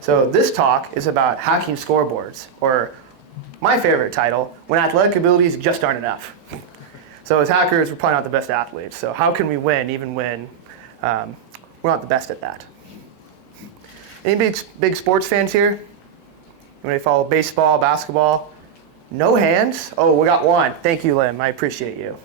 So this talk is about hacking scoreboards, or my favorite title, when athletic abilities just aren't enough. So as hackers, we're probably not the best athletes. So how can we win even when we're not the best at that? Any big sports fans here? Anybody follow baseball, basketball? No hands? Oh, we got one. Thank you, Lim. I appreciate you.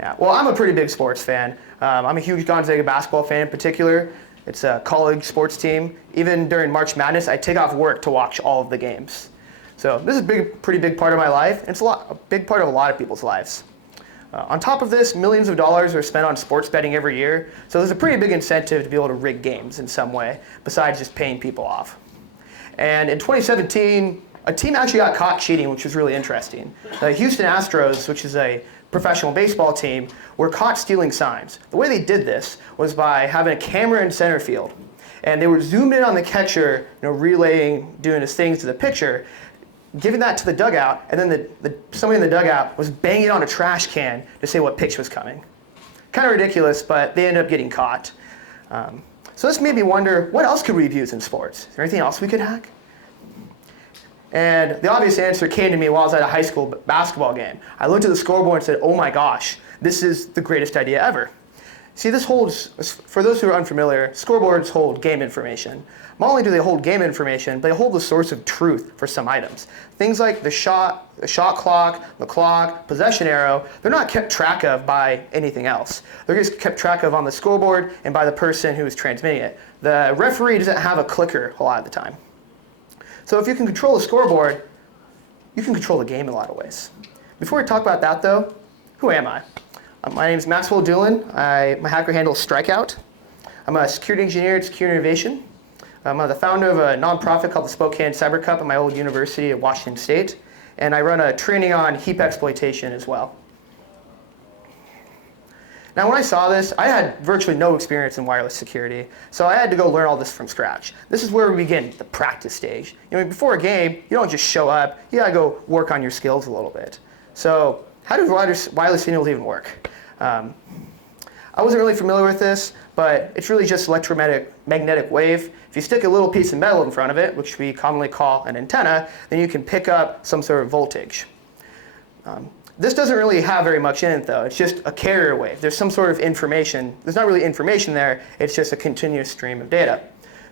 Yeah. Well, I'm a pretty big sports fan. I'm a huge Gonzaga basketball fan in particular. It's a college sports team. Even during March Madness, I take off work to watch all of the games. So this is a pretty big part of my life. And it's a big part of a lot of people's lives. On top of this, millions of dollars are spent on sports betting every year. So there's a pretty big incentive to be able to rig games in some way, besides just paying people off. And in 2017, a team actually got caught cheating, which was really interesting. The Houston Astros, which is a professional baseball team, were caught stealing signs. The way they did this was by having a camera in center field. And they were zoomed in on the catcher, relaying, doing his things to the pitcher, giving that to the dugout, and then somebody in the dugout was banging on a trash can to say what pitch was coming. Kind of ridiculous, but they ended up getting caught. So this made me wonder, what else could we have used in sports? Is there anything else we could hack? And the obvious answer came to me while I was at a high school basketball game. I looked at the scoreboard and said, oh my gosh, this is the greatest idea ever. See, this holds, for those who are unfamiliar, scoreboards hold game information. Not only do they hold game information, but they hold the source of truth for some items. Things like the shot clock, the clock, possession arrow, they're not kept track of by anything else. They're just kept track of on the scoreboard and by the person who is transmitting it. The referee doesn't have a clicker a lot of the time. So if you can control the scoreboard, you can control the game in a lot of ways. Before we talk about that though, who am I? My name is Maxwell Dulin. My hacker handle is Strikeout. I'm a security engineer at Secure Innovation. I'm the founder of a nonprofit called the Spokane Cyber Cup at my old university at Washington State. And I run a training on heap exploitation as well. Now when I saw this, I had virtually no experience in wireless security, so I had to go learn all this from scratch. This is where we begin, the practice stage. Before a game, you don't just show up, you gotta go work on your skills a little bit. So how do wireless signals even work? I wasn't really familiar with this, but it's really just electromagnetic wave. If you stick a little piece of metal in front of it, which we commonly call an antenna, then you can pick up some sort of voltage. This doesn't really have very much in it though. It's just a carrier wave. There's some sort of information. There's not really information there. It's just a continuous stream of data.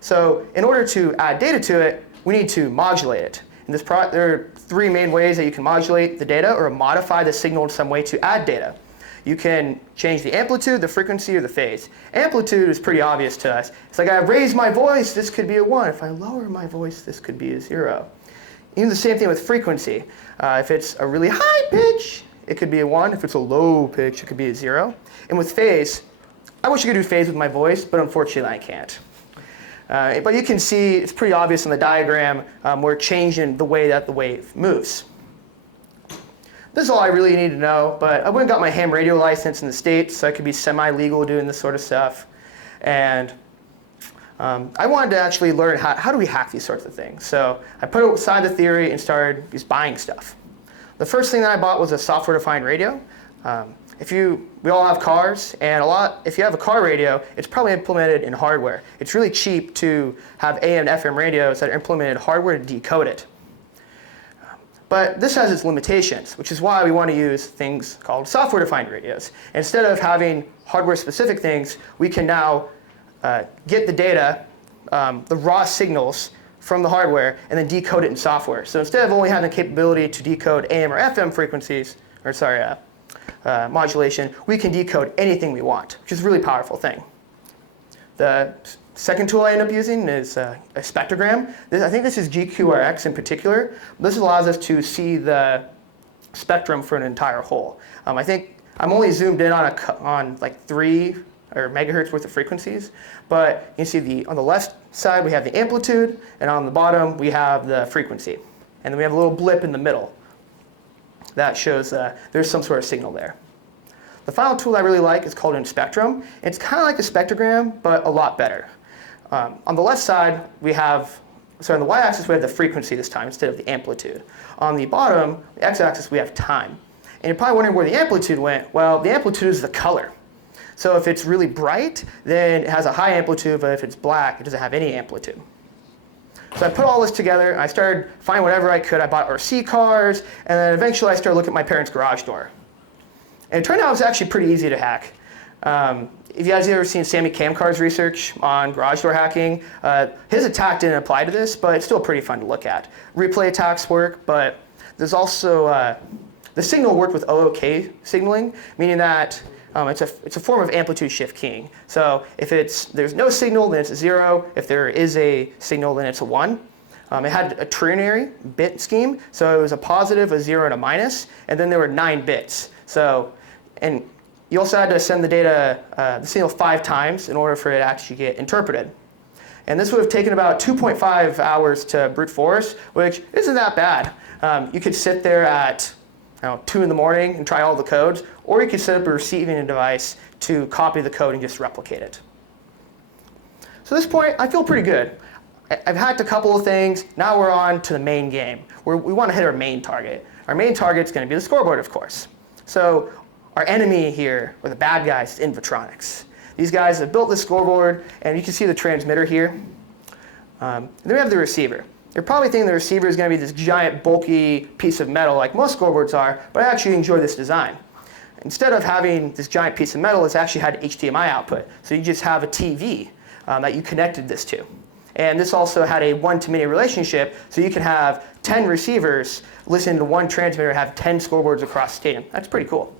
So in order to add data to it, we need to modulate it. And there are three main ways that you can modulate the data or modify the signal in some way to add data. You can change the amplitude, the frequency, or the phase. Amplitude is pretty obvious to us. It's like, I raise my voice, this could be a 1. If I lower my voice, this could be a 0. Even the same thing with frequency. If it's a really high pitch, it could be a 1. If it's a low pitch, it could be a 0. And with phase, I wish I could do phase with my voice, but unfortunately I can't. But you can see, it's pretty obvious in the diagram, we're changing the way that the wave moves. This is all I really need to know, but I went and got my ham radio license in the States, so I could be semi-legal doing this sort of stuff. And I wanted to actually learn how do we hack these sorts of things. So I put aside the theory and started just buying stuff. The first thing that I bought was a software-defined radio. We all have cars, and if you have a car radio, it's probably implemented in hardware. It's really cheap to have AM and FM radios that are implemented in hardware to decode it. But this has its limitations, which is why we want to use things called software-defined radios. Instead of having hardware-specific things, we can now get the data, the raw signals from the hardware, and then decode it in software. So instead of only having the capability to decode AM or FM frequencies, modulation, we can decode anything we want, which is a really powerful thing. The second tool I end up using is a spectrogram. I think this is GQRX in particular. This allows us to see the spectrum for an entire whole. I think I'm only zoomed in on like 3 megahertz worth of frequencies, but you can see on the left side we have the amplitude, and on the bottom we have the frequency. And then we have a little blip in the middle that shows there's some sort of signal there. The final tool I really like is called Spectrum. It's kind of like a spectrogram, but a lot better. On the left side, on the y-axis we have the frequency this time instead of the amplitude. On the bottom, the x-axis, we have time. And you're probably wondering where the amplitude went. Well, the amplitude is the color. So if it's really bright, then it has a high amplitude, but if it's black, it doesn't have any amplitude. So I put all this together, and I started finding whatever I could. I bought RC cars, and then eventually I started looking at my parents' garage door. And it turned out it was actually pretty easy to hack. If you guys have ever seen Sammy Kamkar's research on garage door hacking, his attack didn't apply to this, but it's still pretty fun to look at. Replay attacks work, but there's also, the signal worked with OOK signaling, meaning that it's a form of amplitude shift keying. So if there's no signal, then it's a 0. If there is a signal, then it's a 1. It had a ternary bit scheme, so it was a positive, a 0, and a minus, and then there were 9 bits. So, and you also had to send the data, the signal 5 times in order for it to actually get interpreted. And this would have taken about 2.5 hours to brute force, which isn't that bad. You could sit there at 2 in the morning and try all the codes, or you could set up a receiving device to copy the code and just replicate it. So at this point, I feel pretty good. I've hacked a couple of things. Now we're on to the main game, where we want to hit our main target. Our main target is going to be the scoreboard, of course. So our enemy here, or the bad guys, is Infotronics. These guys have built this scoreboard, and you can see the transmitter here. Then we have the receiver. You're probably thinking the receiver is going to be this giant, bulky piece of metal like most scoreboards are, but I actually enjoy this design. Instead of having this giant piece of metal, it's actually had HDMI output. So you just have a TV that you connected this to. And this also had a one-to-many relationship, so you can have 10 receivers listen to one transmitter and have 10 scoreboards across the stadium. That's pretty cool.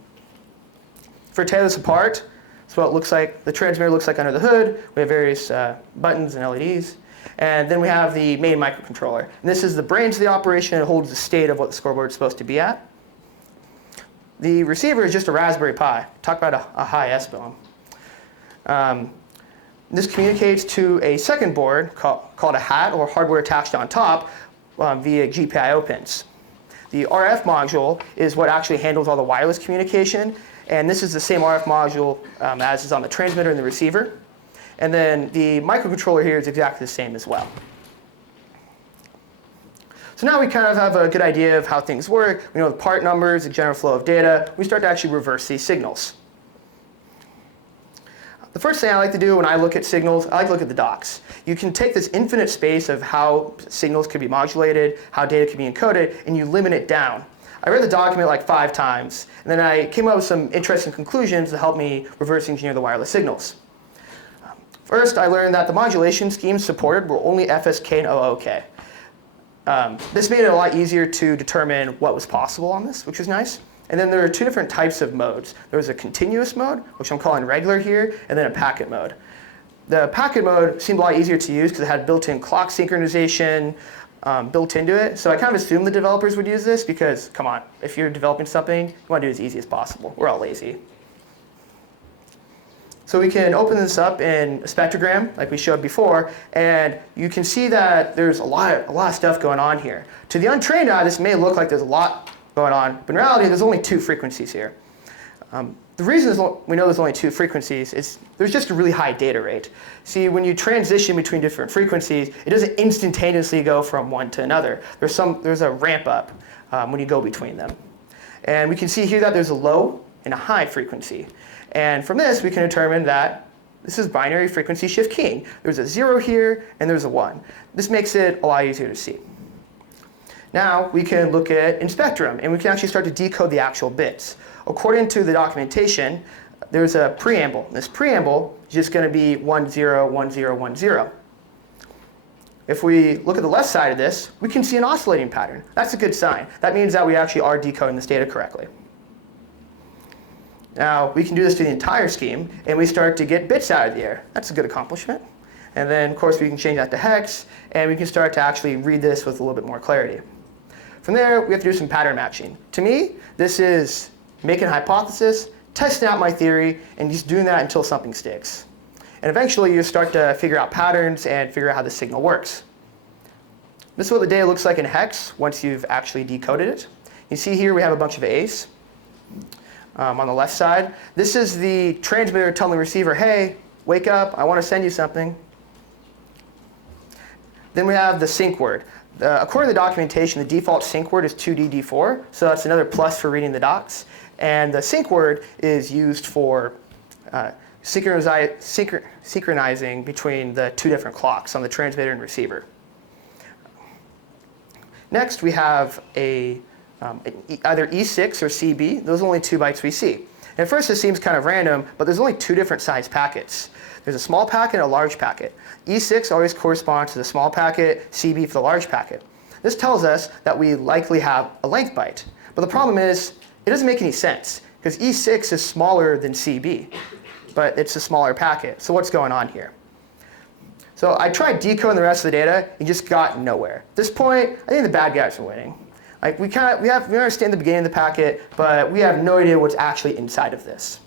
For tear this apart, that's what it looks like. The transmitter looks like under the hood. We have various buttons and LEDs. And then we have the main microcontroller. And this is the brains of the operation. It holds the state of what the scoreboard is supposed to be at. The receiver is just a Raspberry Pi. Talk about a high SBOM. This communicates to a second board called a hat, or hardware attached on top, via GPIO pins. The RF module is what actually handles all the wireless communication. And this is the same RF module as is on the transmitter and the receiver. And then the microcontroller here is exactly the same as well. So now we kind of have a good idea of how things work. We know the part numbers, the general flow of data. We start to actually reverse these signals. The first thing I like to do when I look at signals, I like to look at the docks. You can take this infinite space of how signals can be modulated, how data can be encoded, and you limit it down. I read the document like 5 times, and then I came up with some interesting conclusions to help me reverse engineer the wireless signals. First, I learned that the modulation schemes supported were only FSK and OOK. This made it a lot easier to determine what was possible on this, which was nice. And then there are 2 different types of modes. There was a continuous mode, which I'm calling regular here, and then a packet mode. The packet mode seemed a lot easier to use because it had built-in clock synchronization built into it. So I kind of assumed the developers would use this because, come on, if you're developing something, you want to do it as easy as possible. We're all lazy. So we can open this up in a spectrogram, like we showed before, and you can see that there's a lot of stuff going on here. To the untrained eye, this may look like there's a lot going on, but in reality, there's only 2 frequencies here. The reason we know there's only 2 frequencies is there's just a really high data rate. See, when you transition between different frequencies, it doesn't instantaneously go from one to another. There's a ramp up when you go between them. And we can see here that there's a low and a high frequency. And from this, we can determine that this is binary frequency shift keying. There's a 0 here, and there's a 1. This makes it a lot easier to see. Now, we can look at in spectrum, and we can actually start to decode the actual bits. According to the documentation, there's a preamble. This preamble is just going to be 10, 10, 10. If we look at the left side of this, we can see an oscillating pattern. That's a good sign. That means that we actually are decoding this data correctly. Now, we can do this to the entire scheme, and we start to get bits out of the air. That's a good accomplishment. And then, of course, we can change that to hex, and we can start to actually read this with a little bit more clarity. From there, we have to do some pattern matching. To me, this is making a hypothesis, testing out my theory, and just doing that until something sticks. And eventually, you start to figure out patterns and figure out how the signal works. This is what the data looks like in hex once you've actually decoded it. You see here we have a bunch of A's. On the left side, this is the transmitter telling the receiver, hey, wake up, I want to send you something. Then we have the sync word. According to the documentation, the default sync word is 2DD4, so that's another plus for reading the docs. And the sync word is used for synchronizing between the 2 different clocks on the transmitter and receiver. Next, we have either E6 or CB. Those are only 2 bytes we see. And at first, this seems kind of random, but there's only 2 different size packets. There's a small packet and a large packet. E6 always corresponds to the small packet, CB for the large packet. This tells us that we likely have a length byte. But the problem is, it doesn't make any sense, because E6 is smaller than CB, but it's a smaller packet. So what's going on here? So I tried decoding the rest of the data, and just got nowhere. At this point, I think the bad guys are winning. Like we understand the beginning of the packet, but we have no idea what's actually inside of this.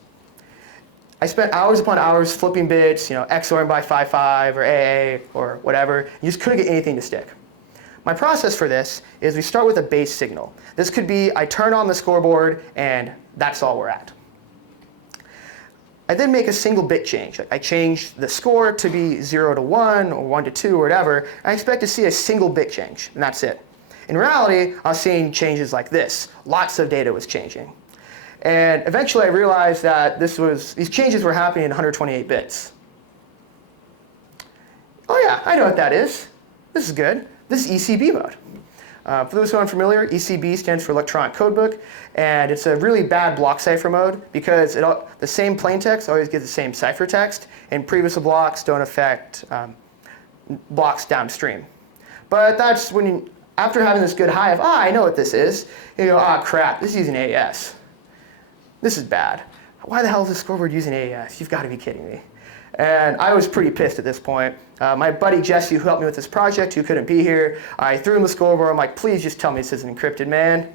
I spent hours upon hours flipping bits, XORing by 5.5 or AA or whatever. You just couldn't get anything to stick. My process for this is we start with a base signal. This could be I turn on the scoreboard and that's all we're at. I then make a single bit change. I change the score to be 0 to 1 or 1 to 2 or whatever. And I expect to see a single bit change, and that's it. In reality, I was seeing changes like this. Lots of data was changing. And eventually I realized that these changes were happening in 128 bits. Oh yeah, I know what that is. This is good. This is ECB mode. For those who aren't familiar, ECB stands for Electronic Codebook, and it's a really bad block cipher mode because the same plaintext always gives the same ciphertext, and previous blocks don't affect blocks downstream. But that's when after having this good high of, I know what this is, you go, crap, this is using AES. This is bad. Why the hell is this scoreboard using AES? You've got to be kidding me. And I was pretty pissed at this point. My buddy Jesse, who helped me with this project, who couldn't be here, I threw him the scoreboard. I'm like, please just tell me this isn't encrypted, man.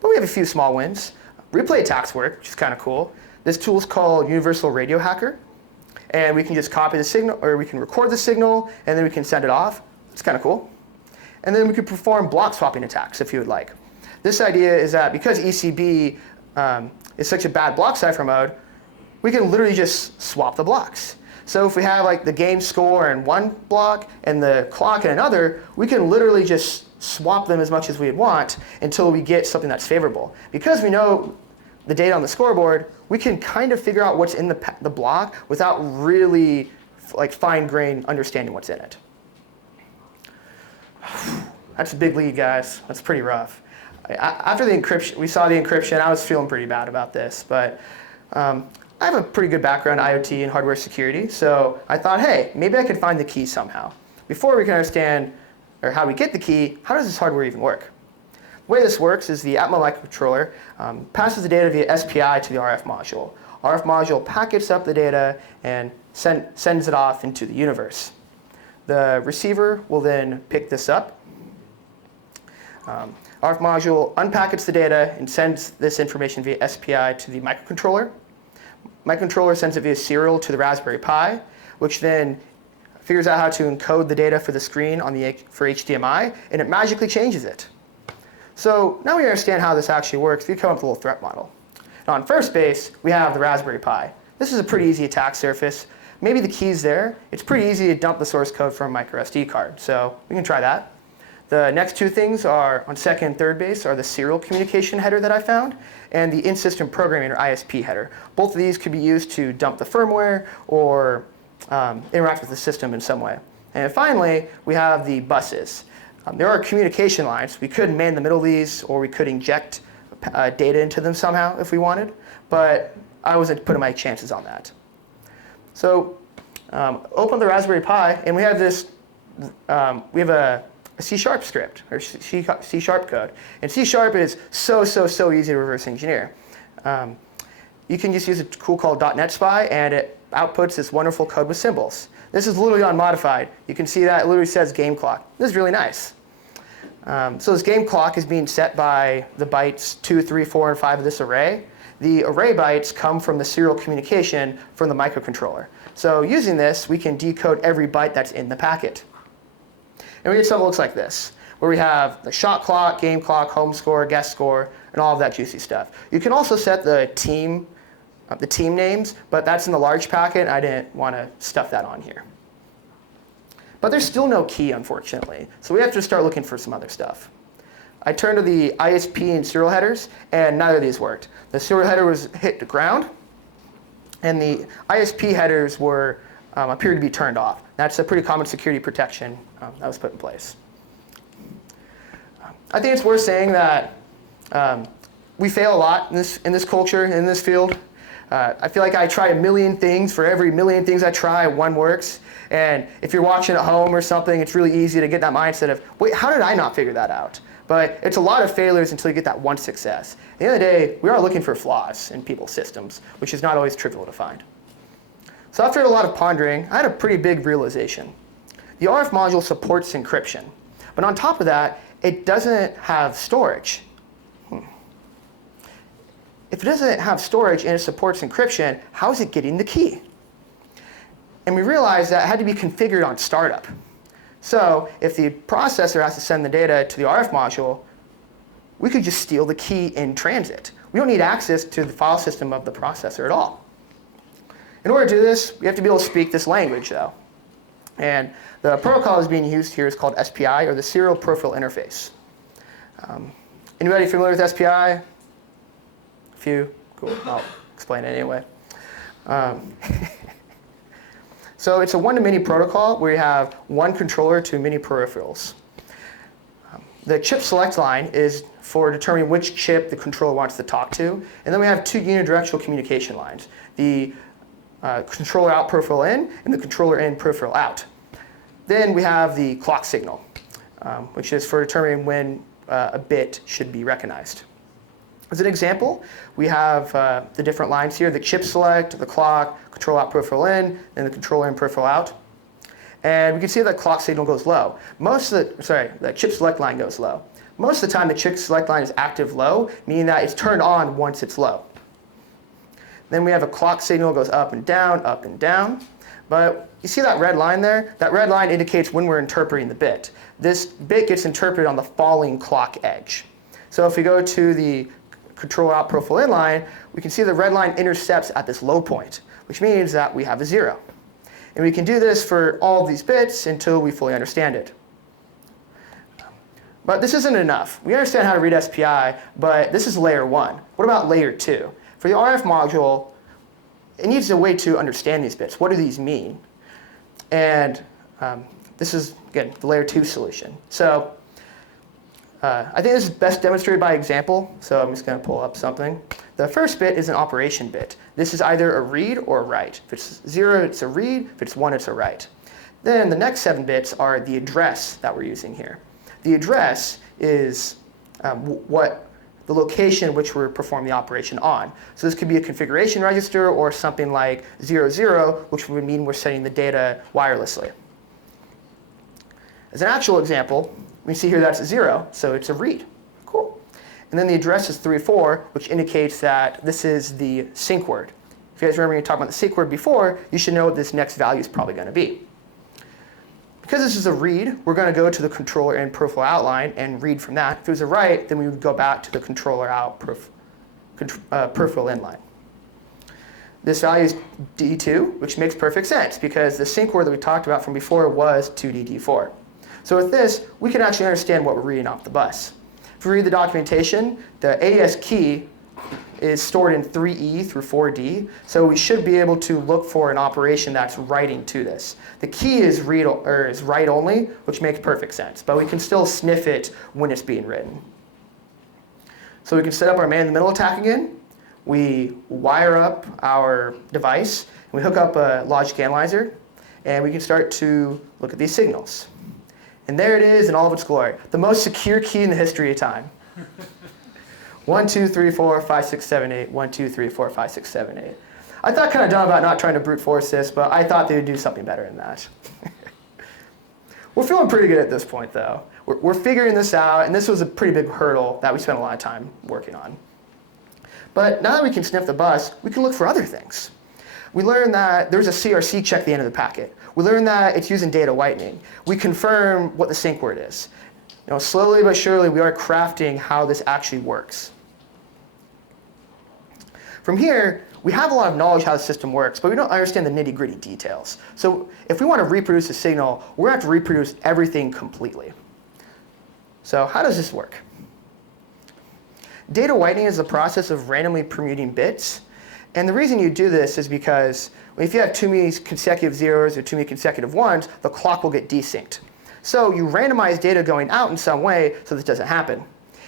But we have a few small wins. Replay attacks work, which is kind of cool. This tool is called Universal Radio Hacker. And we can just copy the signal, or we can record the signal, and then we can send it off. It's kind of cool. And then we could perform block swapping attacks if you would like. This idea is that because ECB is such a bad block cipher mode, we can literally just swap the blocks. So if we have like the game score in one block and the clock in another, we can literally just swap them as much as we want until we get something that's favorable. Because we know the data on the scoreboard, we can kind of figure out what's in the block without really like fine-grained understanding what's in it. That's a big lead, guys. That's pretty rough. After the encryption, we saw the encryption, I was feeling pretty bad about this, but I have a pretty good background in IoT and hardware security, so I thought, hey, maybe I could find the key somehow. Before we can understand or how we get the key, how does this hardware even work? The way this works is the Atmel microcontroller passes the data via SPI to the RF module. RF module packets up the data and sends it off into the universe. The receiver will then pick this up. RF module unpackets the data and sends this information via SPI to the microcontroller. Microcontroller sends it via serial to the Raspberry Pi, which then figures out how to encode the data for the screen for HDMI, and it magically changes it. So now we understand how this actually works. We come up with a little threat model. Now on first base, we have the Raspberry Pi. This is a pretty easy attack surface. Maybe the key's there. It's pretty easy to dump the source code from a micro SD card, so we can try that. The next two things are on second and third base are the serial communication header that I found and the in-system programming or ISP header. Both of these could be used to dump the firmware or interact with the system in some way. And finally, we have the buses. There are communication lines. We could man the middle of these, or we could inject data into them somehow if we wanted, but I wasn't putting my chances on that. So open the Raspberry Pi, and we have this. We have a C# script or C# code, and C# is so easy to reverse engineer. You can just use a tool called .NET-SPY, and it outputs this wonderful code with symbols. This is literally unmodified. You can see that it literally says game clock. This is really nice. So this game clock is being set by the bytes 2, 3, 4, and 5 of this array. The array bytes come from the serial communication from the microcontroller. So using this, we can decode every byte that's in the packet. And we get something that looks like this, where we have the shot clock, game clock, home score, guest score, and all of that juicy stuff. You can also set the team names, but that's in the large packet. I didn't want to stuff that on here. But there's still no key, unfortunately. So we have to start looking for some other stuff. I turned to the ISP and serial headers, and neither of these worked. The serial header was hit the ground, and the ISP headers were appeared to be turned off. That's a pretty common security protection that was put in place. I think it's worth saying that we fail a lot in this culture, in this field. I feel like I try a million things. For every million things I try, one works. And if you're watching at home or something, it's really easy to get that mindset of, wait, how did I not figure that out? But it's a lot of failures until you get that one success. At the end of the day, we are looking for flaws in people's systems, which is not always trivial to find. So after a lot of pondering, I had a pretty big realization. The RF module supports encryption, but on top of that, it doesn't have storage. If it doesn't have storage and it supports encryption, how is it getting the key? And we realized that it had to be configured on startup. So if the processor has to send the data to the RF module, we could just steal the key in transit. We don't need access to the file system of the processor at all. In order to do this, we have to be able to speak this language, though. And the protocol that's being used here is called SPI, or the Serial Peripheral Interface. Anybody familiar with SPI? A few? Cool. I'll explain it anyway. So it's a one-to-many protocol where you have one controller to many peripherals. The chip select line is for determining which chip the controller wants to talk to. And then we have two unidirectional communication lines, the controller out peripheral in and the controller in peripheral out. Then we have the clock signal, which is for determining when a bit should be recognized. As an example, we have the different lines here, the chip select, the clock, control out peripheral in, and the controller in peripheral out. And we can see that clock signal goes low. The chip select line goes low. Most of the time the chip select line is active low, meaning that it's turned on once it's low. Then we have a clock signal goes up and down, up and down. But you see that red line there? That red line indicates when we're interpreting the bit. This bit gets interpreted on the falling clock edge. So if we go to the control out peripheral in line, we can see the red line intercepts at this low point, which means that we have a 0. And we can do this for all of these bits until we fully understand it. But this isn't enough. We understand how to read SPI, but this is layer 1. What about layer 2? For the RF module, it needs a way to understand these bits. What do these mean? And this is, again, the layer 2 solution. So I think this is best demonstrated by example, so I'm just going to pull up something. The first bit is an operation bit. This is either a read or a write. If it's 0, it's a read. If it's 1, it's a write. Then the next 7 bits are the address that we're using here. The address is the location which we're performing the operation on. So this could be a configuration register or something like 00, which would mean we're sending the data wirelessly. As an actual example, we see here that's 0, so it's a read. Cool. And then the address is 34, which indicates that this is the sync word. If you guys remember me talking about the sync word before, you should know what this next value is probably going to be. Because this is a read, we're going to go to the controller in peripheral out line and read from that. If it was a write, then we would go back to the controller out peripheral in line. This value is D2, which makes perfect sense because the sync word that we talked about from before was 2D4. So with this, we can actually understand what we're reading off the bus. If we read the documentation, the AES key is stored in 3E through 4D, so we should be able to look for an operation that's writing to this. The key is write only, which makes perfect sense, but we can still sniff it when it's being written. So we can set up our man-in-the-middle attack again. We wire up our device, and we hook up a logic analyzer, and we can start to look at these signals. And there it is in all of its glory, the most secure key in the history of time. 1, 2, 3, 4, 5, 6, 7, 8. 1, 2, 3, 4, 5, 6, 7, 8. I thought kind of dumb about not trying to brute force this, but I thought they would do something better than that. We're feeling pretty good at this point, though. We're figuring this out, and this was a pretty big hurdle that we spent a lot of time working on. But now that we can sniff the bus, we can look for other things. We learned that there's a CRC check at the end of the packet. We learned that it's using data whitening. We confirm what the sync word is. You know, slowly but surely, we are crafting how this actually works. From here, we have a lot of knowledge how the system works, but we don't understand the nitty-gritty details. So if we want to reproduce a signal, we're going to have to reproduce everything completely. So how does this work? Data whitening is the process of randomly permuting bits. And the reason you do this is because if you have too many consecutive zeros or too many consecutive ones, the clock will get desynced. So you randomize data going out in some way so this doesn't happen.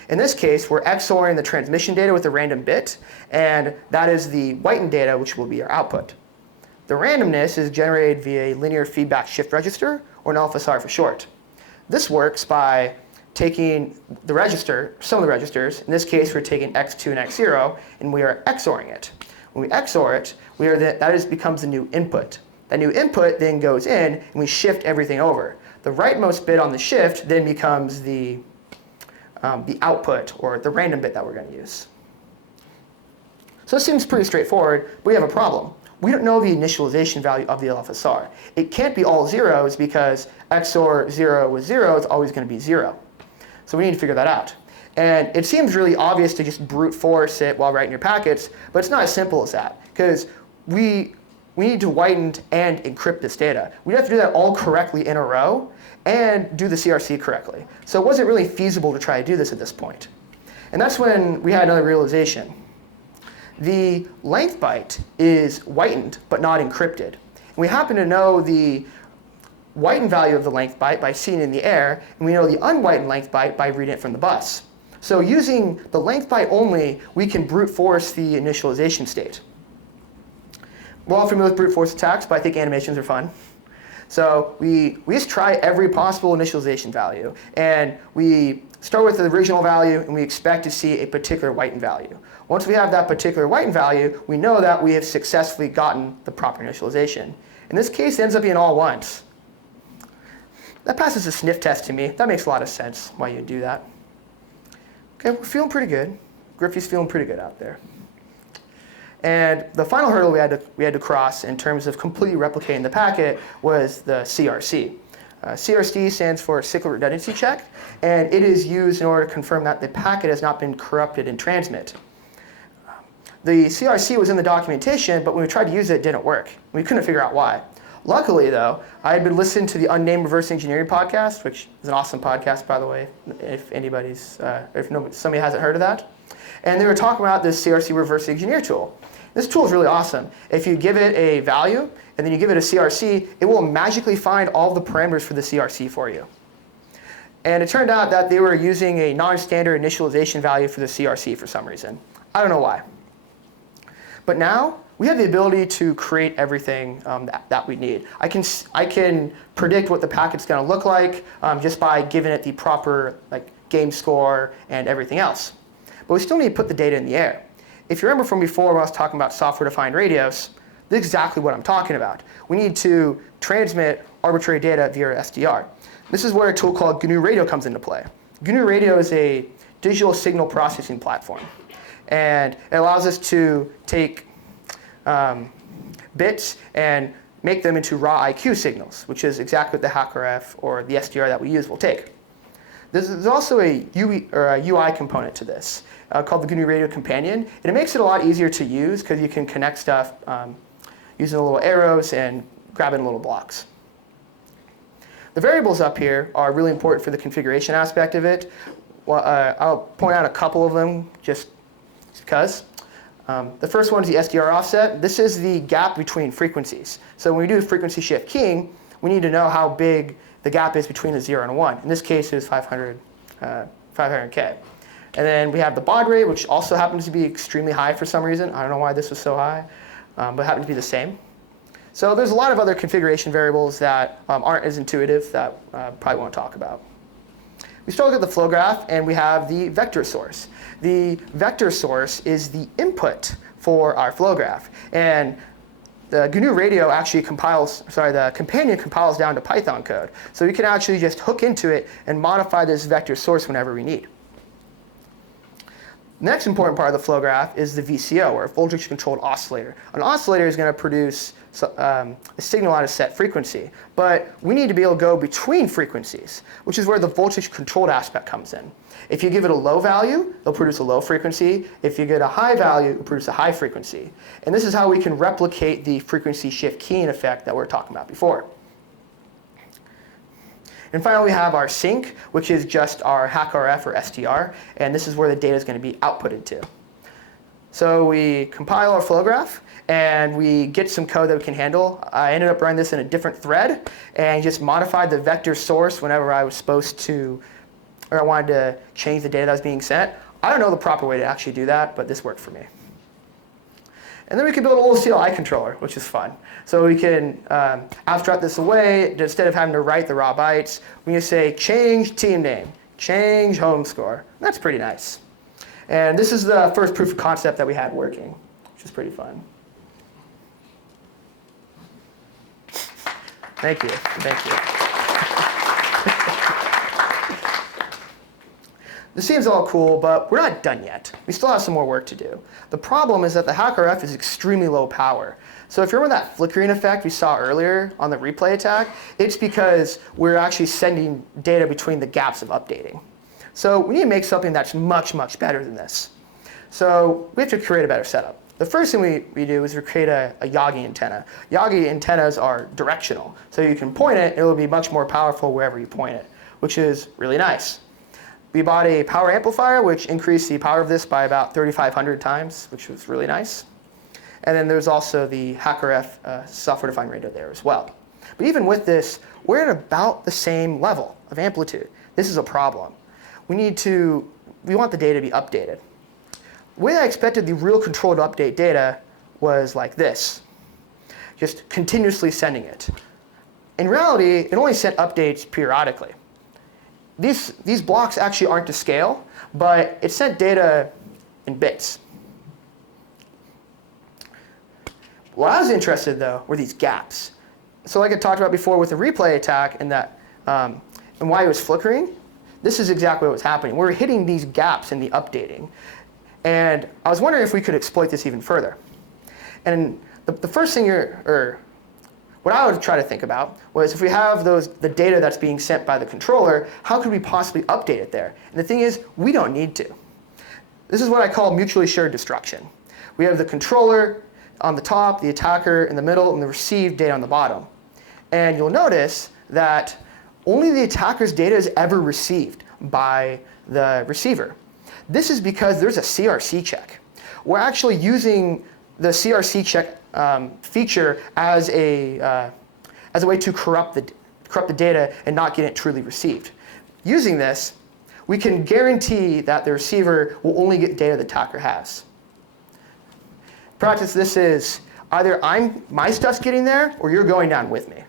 In this case, we're XORing the transmission data with a random bit, and that is the whitened data, which will be our output. The randomness is generated via a linear feedback shift register, or an LFSR for short. This works by taking the register, some of the registers. In this case, we're taking x2 and x0, and we are XORing it. When we XOR it, that becomes the new input. That new input then goes in, and we shift everything over. The rightmost bit on the shift then becomes the output, or the random bit that we're going to use. So this seems pretty straightforward, but we have a problem. We don't know the initialization value of the LFSR. It can't be all zeros because XOR 0 with 0 is always going to be 0. So we need to figure that out. And it seems really obvious to just brute force it while writing your packets, but it's not as simple as that, because we need to whiten and encrypt this data. We have to do that all correctly in a row and do the CRC correctly. So it wasn't really feasible to try to do this at this point. And that's when we had another realization. The length byte is whitened but not encrypted. And we happen to know the whitened value of the length byte by seeing it in the air, and we know the unwhitened length byte by reading it from the bus. So using the length byte only, we can brute force the initialization state. We're all familiar with brute force attacks, but I think animations are fun. So we just try every possible initialization value. And we start with the original value, and we expect to see a particular whitened value. Once we have that particular whitened value, we know that we have successfully gotten the proper initialization. In this case, it ends up being all ones. That passes a sniff test to me. That makes a lot of sense why you'd do that. Okay, we're feeling pretty good. Griffey's feeling pretty good out there. And the final hurdle we had to cross in terms of completely replicating the packet was the CRC. CRC stands for cyclic redundancy check, and it is used in order to confirm that the packet has not been corrupted in transmit. The CRC was in the documentation, but when we tried to use it, it didn't work. We couldn't figure out why. Luckily, though, I had been listening to the Unnamed Reverse Engineering podcast, which is an awesome podcast, by the way, if somebody hasn't heard of that. And they were talking about this CRC reverse engineer tool. This tool is really awesome. If you give it a value, and then you give it a CRC, it will magically find all the parameters for the CRC for you. And it turned out that they were using a non-standard initialization value for the CRC for some reason. I don't know why. But now, we have the ability to create everything that we need. I can predict what the packet's going to look like just by giving it the proper game score and everything else. But we still need to put the data in the air. If you remember from before when I was talking about software-defined radios, this is exactly what I'm talking about. We need to transmit arbitrary data via SDR. This is where a tool called GNU Radio comes into play. GNU Radio is a digital signal processing platform. And it allows us to take bits and make them into raw IQ signals, which is exactly what the HackRF or the SDR that we use will take. There's also a UI component to this called the GNU Radio Companion, and it makes it a lot easier to use because you can connect stuff using the little arrows and grabbing little blocks. The variables up here are really important for the configuration aspect of it. Well, I'll point out a couple of them just because. The first one is the SDR offset. This is the gap between frequencies. So when we do frequency shift keying, we need to know how big the gap is between a 0 and a 1. In this case, it was 500K. And then we have the baud rate, which also happens to be extremely high for some reason. I don't know why this was so high, but it happens to be the same. So there's a lot of other configuration variables that aren't as intuitive that probably won't talk about. We still look at the flow graph, and we have the vector source. The vector source is the input for our flow graph. And the GNU Radio actually the companion compiles down to Python code. So we can actually just hook into it and modify this vector source whenever we need. The next important part of the flow graph is the VCO, or voltage-controlled oscillator. An oscillator is going to produce a signal at a set frequency, but we need to be able to go between frequencies, which is where the voltage-controlled aspect comes in. If you give it a low value, it'll produce a low frequency. If you get a high value, it'll produce a high frequency. And this is how we can replicate the frequency shift keying effect that we were talking about before. And finally, we have our sync, which is just our HackRF or SDR, and this is where the data is going to be outputted to. So we compile our flow graph, and we get some code that we can handle. I ended up running this in a different thread, and just modified the vector source whenever I was supposed to, or I wanted to change the data that was being sent. I don't know the proper way to actually do that, but this worked for me. And then we can build a little CLI controller, which is fun. So we can abstract this away. Instead of having to write the raw bytes, we can say change team name, change home score. That's pretty nice. And this is the first proof of concept that we had working, which is pretty fun. Thank you. Thank you. This seems all cool, but we're not done yet. We still have some more work to do. The problem is that the HackRF is extremely low power. So if you remember that flickering effect we saw earlier on the replay attack, it's because we're actually sending data between the gaps of updating. So we need to make something that's much, much better than this. So we have to create a better setup. The first thing we do is we create a Yagi antenna. Yagi antennas are directional. So you can point it, it will be much more powerful wherever you point it, which is really nice. We bought a power amplifier, which increased the power of this by about 3,500 times, which was really nice. And then there's also the HackRF software-defined radio there as well. But even with this, we're at about the same level of amplitude. This is a problem. We want the data to be updated. The way I expected the real control to update data was like this, just continuously sending it. In reality, it only sent updates periodically. These blocks actually aren't to scale, but it sent data in bits. What I was interested in, though, were these gaps. So like I talked about before with the replay attack and why it was flickering, this is exactly what was happening. We're hitting these gaps in the updating. And I was wondering if we could exploit this even further. And the first thing what I would try to think about was if we have the data that's being sent by the controller, how could we possibly update it there? And the thing is, we don't need to. This is what I call mutually shared destruction. We have the controller on the top, the attacker in the middle, and the received data on the bottom. And you'll notice that only the attacker's data is ever received by the receiver. This is because there's a CRC check. We're actually using the CRC check feature as a way to corrupt the data and not get it truly received. Using this, we can guarantee that the receiver will only get data the attacker has. In practice, this is either my stuff's getting there or you're going down with me.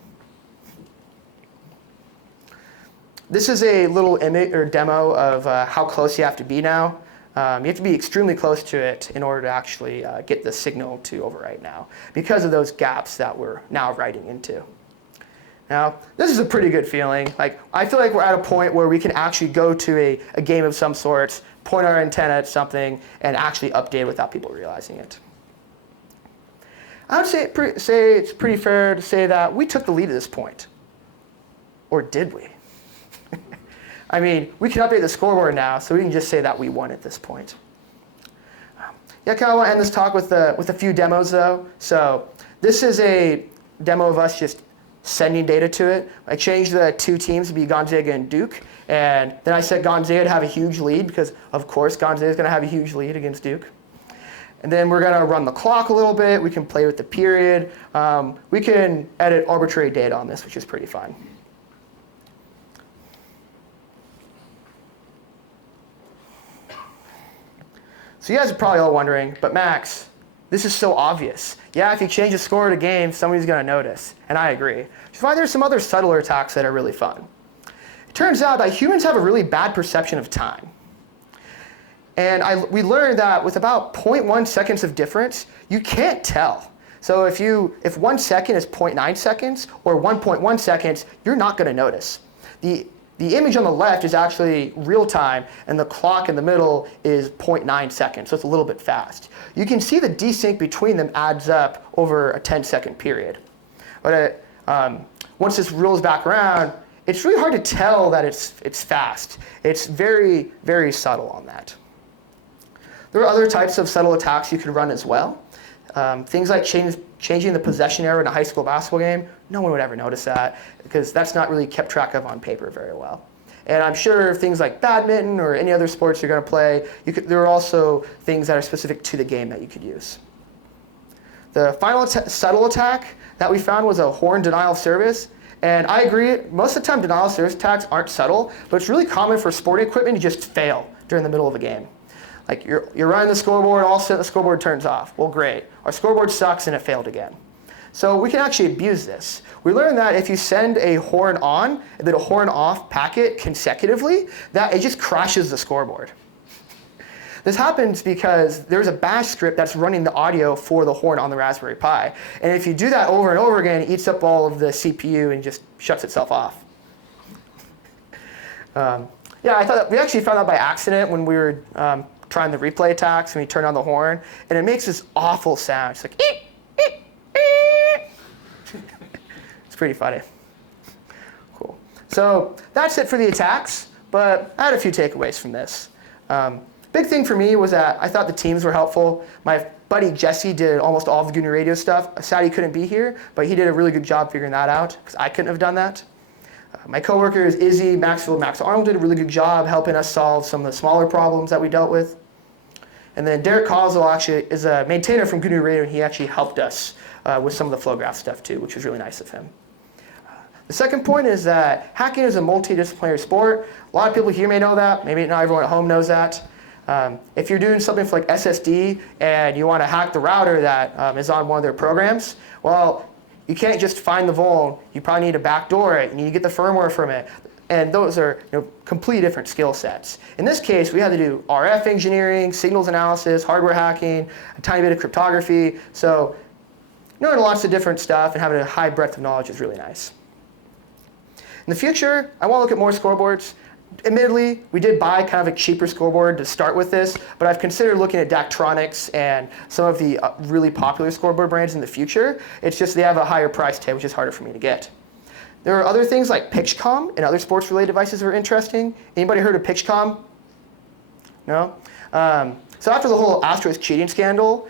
This is a little image or demo of how close you have to be now. You have to be extremely close to it in order to actually get the signal to overwrite now, because of those gaps that we're now writing into. Now, this is a pretty good feeling. I feel like we're at a point where we can actually go to a game of some sorts, point our antenna at something, and actually update without people realizing it. I would say it's pretty fair to say that we took the lead at this point. Or did we? I mean, we can update the scoreboard now, so we can just say that we won at this point. Yeah, I kind of want to end this talk with a few demos, though. So this is a demo of us just sending data to it. I changed the two teams to be Gonzaga and Duke, and then I set Gonzaga to have a huge lead, because, of course, Gonzaga is going to have a huge lead against Duke. And then we're going to run the clock a little bit. We can play with the period. We can edit arbitrary data on this, which is pretty fun. So you guys are probably all wondering, but Max, this is so obvious. Yeah, if you change the score of the game, somebody's going to notice. And I agree. Which is why there's some other subtler attacks that are really fun. It turns out that humans have a really bad perception of time. And we learned that with about 0.1 seconds of difference, you can't tell. So if 1 second is 0.9 seconds or 1.1 seconds, you're not going to notice. The image on the left is actually real time, and the clock in the middle is 0.9 seconds, so it's a little bit fast. You can see the desync between them adds up over a 10-second period. But once this rolls back around, it's really hard to tell that it's fast. It's very, very subtle on that. There are other types of subtle attacks you can run as well. Things like changing the possession error in a high school basketball game. No one would ever notice that, because that's not really kept track of on paper very well. And I'm sure things like badminton or any other sports you're going to play, there are also things that are specific to the game that you could use. The final subtle attack that we found was a horn denial of service. And I agree, most of the time denial of service attacks aren't subtle, but it's really common for sporting equipment to just fail during the middle of a game. Like you're running the scoreboard, all of a sudden the scoreboard turns off. Well, great. Our scoreboard sucks and it failed again. So we can actually abuse this. We learned that if you send a horn on and then a horn off packet consecutively, that it just crashes the scoreboard. This happens because there's a bash script that's running the audio for the horn on the Raspberry Pi. And if you do that over and over again, it eats up all of the CPU and just shuts itself off. Yeah, I thought that we actually found that by accident when we were trying the replay attacks and we turned on the horn. And it makes this awful sound. It's like, eep, eep, eep. It's pretty funny. Cool. So that's it for the attacks. But I had a few takeaways from this. Big thing for me was that I thought the teams were helpful. My buddy Jesse did almost all of the GNU Radio stuff. Sad he couldn't be here, but he did a really good job figuring that out because I couldn't have done that. My coworkers Izzy, Maxwell, Max Arnold did a really good job helping us solve some of the smaller problems that we dealt with. And then Derek Coswell actually is a maintainer from GNU Radio, and he actually helped us with some of the flow graph stuff too, which was really nice of him. The second point is that hacking is a multidisciplinary sport. A lot of people here may know that. Maybe not everyone at home knows that. If you're doing something for like SSD and you want to hack the router that is on one of their programs, well, you can't just find the vuln. You probably need to backdoor it. You need to get the firmware from it. And those are completely different skill sets. In this case, we had to do RF engineering, signals analysis, hardware hacking, a tiny bit of cryptography. So knowing lots of different stuff and having a high breadth of knowledge is really nice. In the future, I want to look at more scoreboards. Admittedly, we did buy kind of a cheaper scoreboard to start with this, but I've considered looking at Daktronics and some of the really popular scoreboard brands in the future. It's just they have a higher price tag, which is harder for me to get. There are other things like PitchCom and other sports-related devices that are interesting. Anybody heard of PitchCom? No? So after the whole Astros cheating scandal,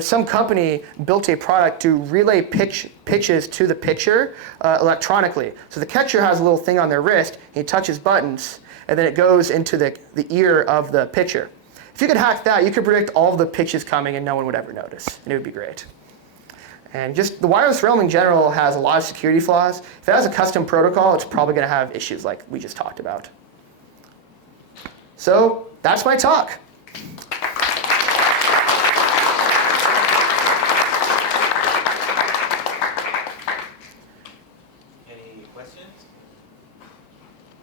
some company built a product to relay pitches to the pitcher electronically. So the catcher has a little thing on their wrist, he touches buttons, and then it goes into the ear of the pitcher. If you could hack that, you could predict all of the pitches coming and no one would ever notice, and it would be great. And just the wireless realm in general has a lot of security flaws. If it has a custom protocol, it's probably going to have issues like we just talked about. So that's my talk.